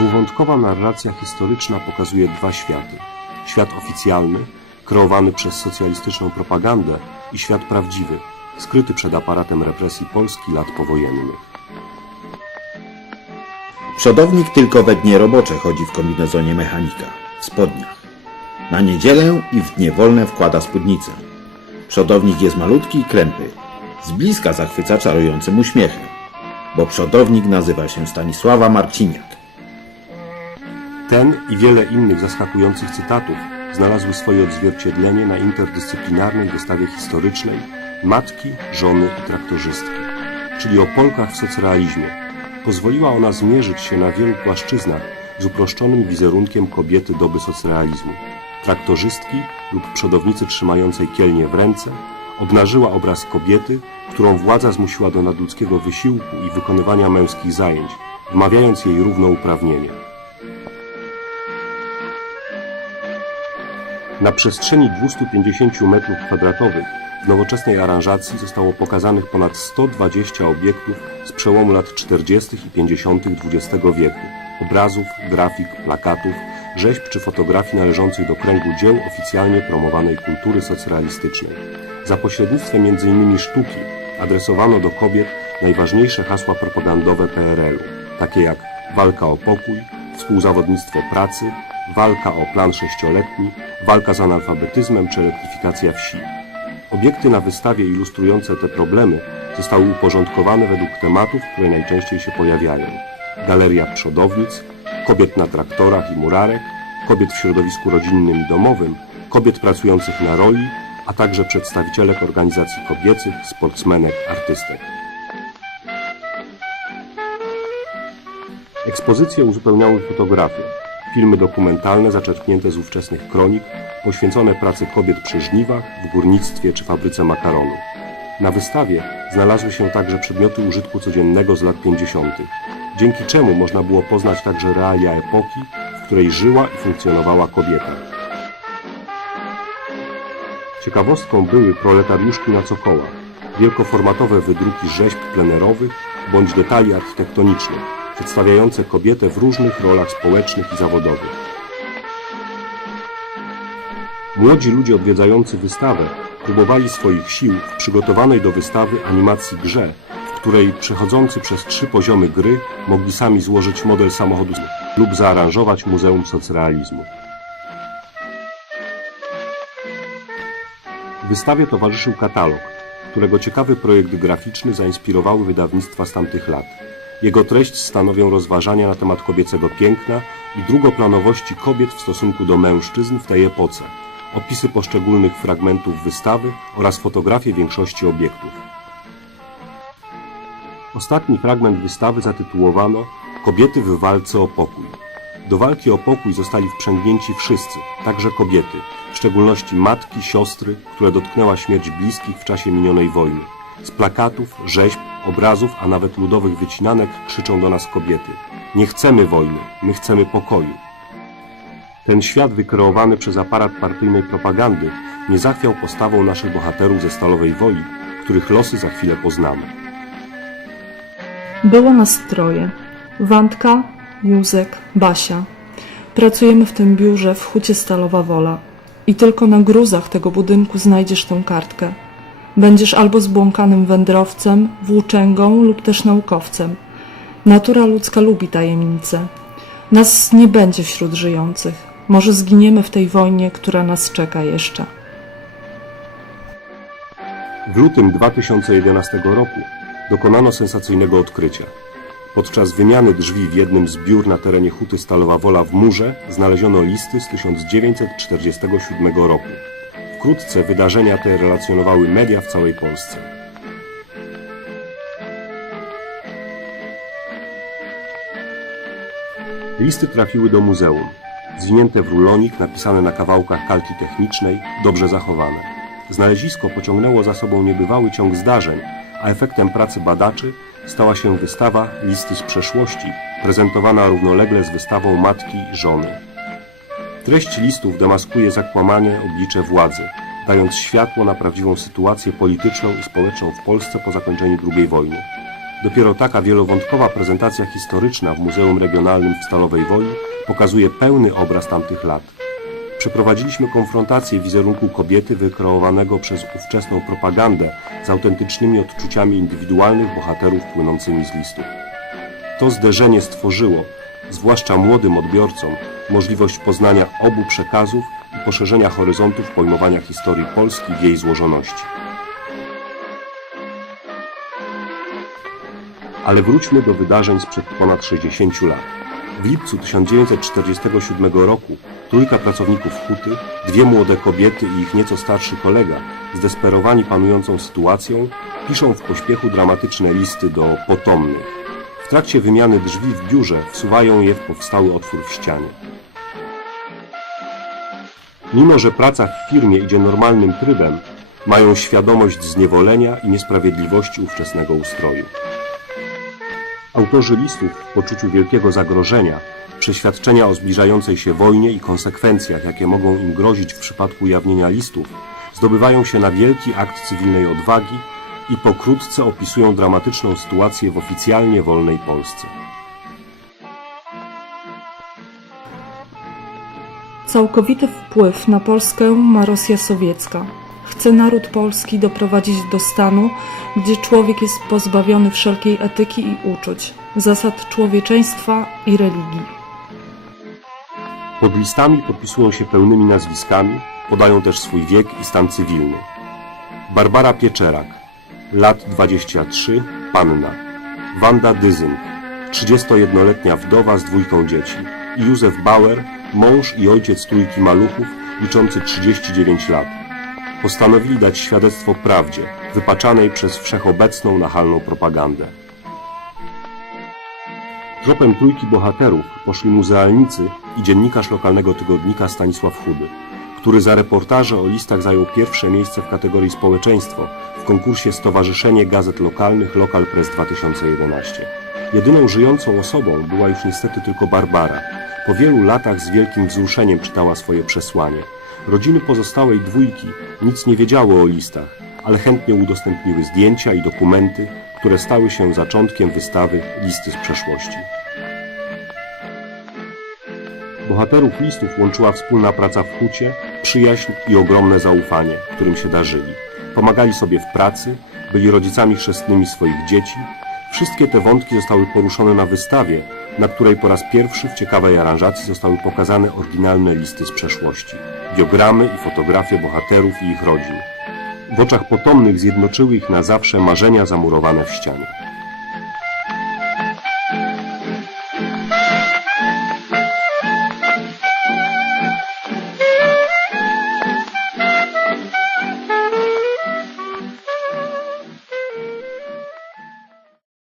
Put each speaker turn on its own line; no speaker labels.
Dwuwątkowa narracja historyczna pokazuje dwa światy. Świat oficjalny, kreowany przez socjalistyczną propagandę i świat prawdziwy, skryty przed aparatem represji Polski lat powojennych.
Przodownik tylko we dnie robocze chodzi w kombinezonie mechanika, w spodniach. Na niedzielę i w dnie wolne wkłada spódnicę. Przodownik jest malutki i krępy. Z bliska zachwyca czarującym uśmiechem, bo przodownik nazywa się Stanisława Marciniak.
Ten i wiele innych zaskakujących cytatów znalazły swoje odzwierciedlenie na interdyscyplinarnej wystawie historycznej Matki, Żony i Traktorzystki, czyli o Polkach w socrealizmie. Pozwoliła ona zmierzyć się na wielu płaszczyznach z uproszczonym wizerunkiem kobiety doby socrealizmu. Traktorzystki lub przodownicy trzymającej kielnie w ręce obnażyła obraz kobiety, którą władza zmusiła do nadludzkiego wysiłku i wykonywania męskich zajęć, wmawiając jej równouprawnienie. Na przestrzeni 250 m2 w nowoczesnej aranżacji zostało pokazanych ponad 120 obiektów z przełomu lat 40. i 50. XX wieku. Obrazów, grafik, plakatów, rzeźb czy fotografii należących do kręgu dzieł oficjalnie promowanej kultury socrealistycznej. Za pośrednictwem m.in. sztuki adresowano do kobiet najważniejsze hasła propagandowe PRL-u, takie jak walka o pokój, współzawodnictwo pracy, walka o plan sześcioletni, walka z analfabetyzmem czy elektryfikacja wsi. Obiekty na wystawie ilustrujące te problemy zostały uporządkowane według tematów, które najczęściej się pojawiają. Galeria przodownic, kobiet na traktorach i murarek, kobiet w środowisku rodzinnym i domowym, kobiet pracujących na roli, a także przedstawicielek organizacji kobiecych, sportsmenek, artystek. Ekspozycję uzupełniały fotografie, filmy dokumentalne zaczerpnięte z ówczesnych kronik, poświęcone pracy kobiet przy żniwach, w górnictwie czy fabryce makaronu. Na wystawie znalazły się także przedmioty użytku codziennego z lat 50., dzięki czemu można było poznać także realia epoki, w której żyła i funkcjonowała kobieta. Ciekawostką były proletariuszki na cokołach, wielkoformatowe wydruki rzeźb plenerowych bądź detali architektonicznych, przedstawiające kobietę w różnych rolach społecznych i zawodowych. Młodzi ludzie odwiedzający wystawę próbowali swoich sił w przygotowanej do wystawy animacji grze, w której przechodzący przez trzy poziomy gry mogli sami złożyć model samochodu lub zaaranżować muzeum socrealizmu. Wystawie towarzyszył katalog, którego ciekawy projekt graficzny zainspirowały wydawnictwa z tamtych lat. Jego treść stanowią rozważania na temat kobiecego piękna i drugoplanowości kobiet w stosunku do mężczyzn w tej epoce, opisy poszczególnych fragmentów wystawy oraz fotografie większości obiektów. Ostatni fragment wystawy zatytułowano Kobiety w walce o pokój. Do walki o pokój zostali wprzęgnięci wszyscy, także kobiety, w szczególności matki, siostry, które dotknęła śmierć bliskich w czasie minionej wojny. Z plakatów, rzeźb, obrazów, a nawet ludowych wycinanek krzyczą do nas kobiety. Nie chcemy wojny, my chcemy pokoju. Ten świat wykreowany przez aparat partyjnej propagandy nie zachwiał postawą naszych bohaterów ze Stalowej Woli, których losy za chwilę poznamy.
Było nas troje. Wandka, Józek, Basia. Pracujemy w tym biurze w hucie Stalowa Wola. I tylko na gruzach tego budynku znajdziesz tą kartkę. Będziesz albo zbłąkanym wędrowcem, włóczęgą lub też naukowcem. Natura ludzka lubi tajemnice. Nas nie będzie wśród żyjących. Może zginiemy w tej wojnie, która nas czeka jeszcze.
W lutym 2011 roku dokonano sensacyjnego odkrycia. Podczas wymiany drzwi w jednym z biur na terenie huty Stalowa Wola w Murze znaleziono listy z 1947 roku. Wkrótce wydarzenia te relacjonowały media w całej Polsce. Listy trafiły do muzeum. Zwinięte w rulonik, napisane na kawałkach kalki technicznej, dobrze zachowane. Znalezisko pociągnęło za sobą niebywały ciąg zdarzeń, a efektem pracy badaczy stała się wystawa Listy z przeszłości, prezentowana równolegle z wystawą Matki i Żony. Treść listów demaskuje zakłamanie oblicze władzy, dając światło na prawdziwą sytuację polityczną i społeczną w Polsce po zakończeniu II wojny. Dopiero taka wielowątkowa prezentacja historyczna w Muzeum Regionalnym w Stalowej Woli pokazuje pełny obraz tamtych lat. Przeprowadziliśmy konfrontację wizerunku kobiety wykreowanego przez ówczesną propagandę z autentycznymi odczuciami indywidualnych bohaterów płynącymi z listów. To zderzenie stworzyło, zwłaszcza młodym odbiorcom, możliwość poznania obu przekazów i poszerzenia horyzontów pojmowania historii Polski w jej złożoności. Ale wróćmy do wydarzeń sprzed ponad 60 lat. W lipcu 1947 roku trójka pracowników huty, dwie młode kobiety i ich nieco starszy kolega, zdesperowani panującą sytuacją, piszą w pośpiechu dramatyczne listy do potomnych. W trakcie wymiany drzwi w biurze wsuwają je w powstały otwór w ścianie. Mimo, że praca w firmie idzie normalnym trybem, mają świadomość zniewolenia i niesprawiedliwości ówczesnego ustroju. Autorzy listów w poczuciu wielkiego zagrożenia, przeświadczenia o zbliżającej się wojnie i konsekwencjach, jakie mogą im grozić w przypadku ujawnienia listów, zdobywają się na wielki akt cywilnej odwagi i pokrótce opisują dramatyczną sytuację w oficjalnie wolnej Polsce.
Całkowity wpływ na Polskę ma Rosja sowiecka. Chce naród polski doprowadzić do stanu, gdzie człowiek jest pozbawiony wszelkiej etyki i uczuć, zasad człowieczeństwa i religii.
Pod listami podpisują się pełnymi nazwiskami, podają też swój wiek i stan cywilny. Barbara Pieczerak, lat 23, panna. Wanda Dyzynk, 31-letnia wdowa z dwójką dzieci. Józef Bauer, mąż i ojciec trójki maluchów, liczący 39 lat. Postanowili dać świadectwo prawdzie, wypaczanej przez wszechobecną nachalną propagandę. Tropem trójki bohaterów poszli muzealnicy i dziennikarz lokalnego tygodnika Stanisław Chudy, który za reportaże o listach zajął pierwsze miejsce w kategorii społeczeństwo w konkursie Stowarzyszenie Gazet Lokalnych Lokal Press 2011. Jedyną żyjącą osobą była już niestety tylko Barbara. Po wielu latach z wielkim wzruszeniem czytała swoje przesłanie. Rodziny pozostałej dwójki nic nie wiedziały o listach, ale chętnie udostępniły zdjęcia i dokumenty, które stały się zaczątkiem wystawy Listy z przeszłości. Bohaterów listów łączyła wspólna praca w hucie, przyjaźń i ogromne zaufanie, którym się darzyli. Pomagali sobie w pracy, byli rodzicami chrzestnymi swoich dzieci. Wszystkie te wątki zostały poruszone na wystawie, na której po raz pierwszy w ciekawej aranżacji zostały pokazane oryginalne listy z przeszłości, biogramy i fotografie bohaterów i ich rodzin. W oczach potomnych zjednoczyły ich na zawsze marzenia zamurowane w ścianie.